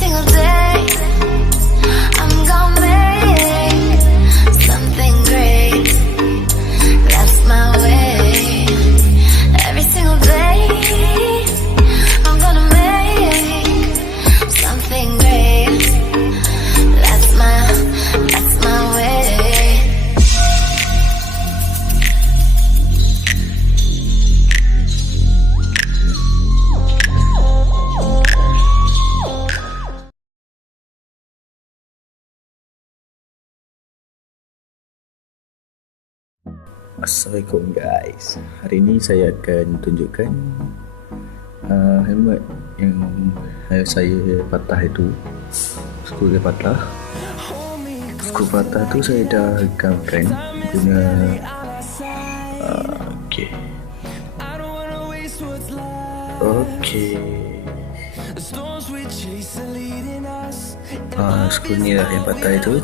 single day I'm gonna make something great. That's my way. Every single day I'm gonna make something great. That's my way. Assalamualaikum guys. Hari ini saya akan tunjukkan helmet yang saya patah itu. Skru dia patah. Skru patah tu saya dah gamkan guna skru ni lah yang patah itu.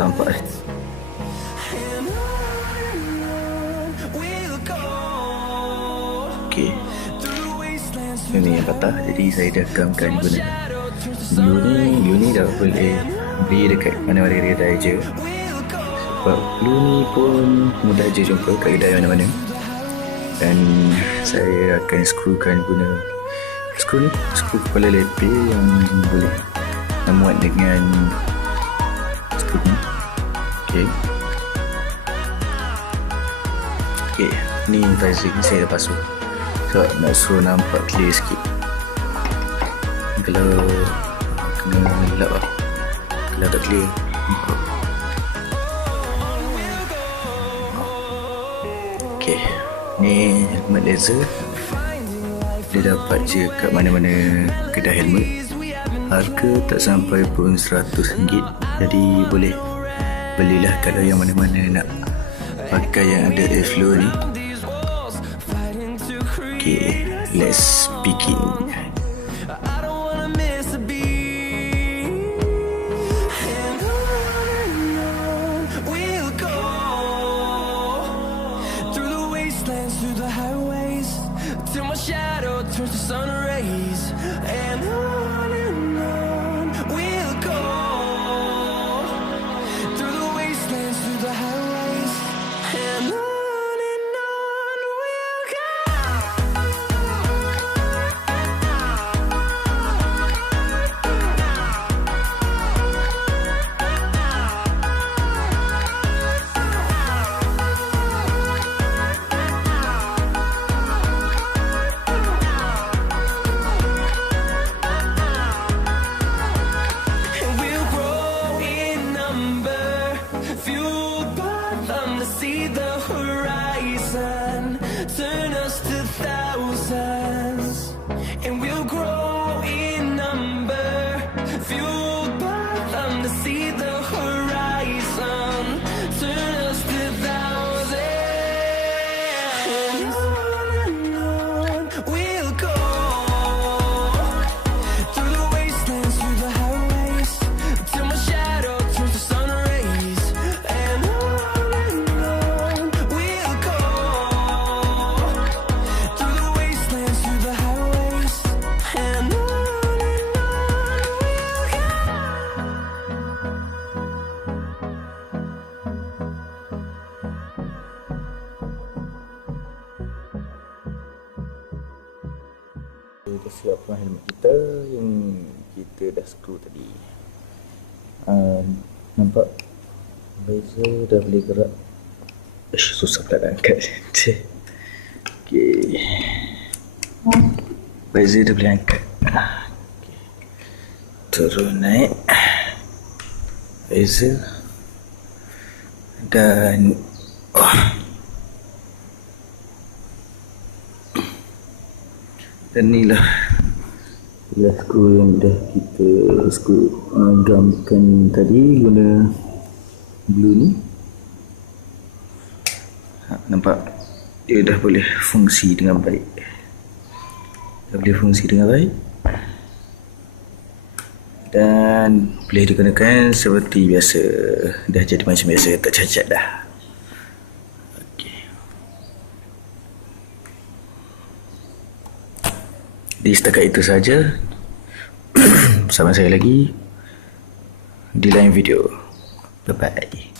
Nampak ini yang patah, jadi saya dah gamkan guna glue ni dah boleh beli dekat mana-mana kedai je, sebab glue ni pun mudah je jumpa kat kedai mana-mana. Dan saya akan skrukan guna skru kepala lepeh yang boleh muat dengan skru ni. Ni visor ni saya dah pasang sebab nak suruh nampak clear sikit. Kalau kena gelap lah, kalau tak clear nampak. Ni helmet laser, dia dapat je kat mana-mana kedai helmet. Harga tak sampai pun RM100, jadi boleh belilah kalau yang mana-mana nak pakai yang ada airflow ni. Let's begin. Kita siapkan helmet kita yang kita dah skru tadi. Nampak visor dah boleh gerak. Susah pula nak angkat. Visor dah boleh angkat. Turun naik visor dan inilah skru yang dah kita gamkan tadi guna glue ni. Nampak dia dah boleh fungsi dengan baik. Dan boleh digunakan seperti biasa. Dah jadi macam biasa, tak cacat dah. Di setakat itu saja. Bersama saya lagi di lain video. Bye-bye.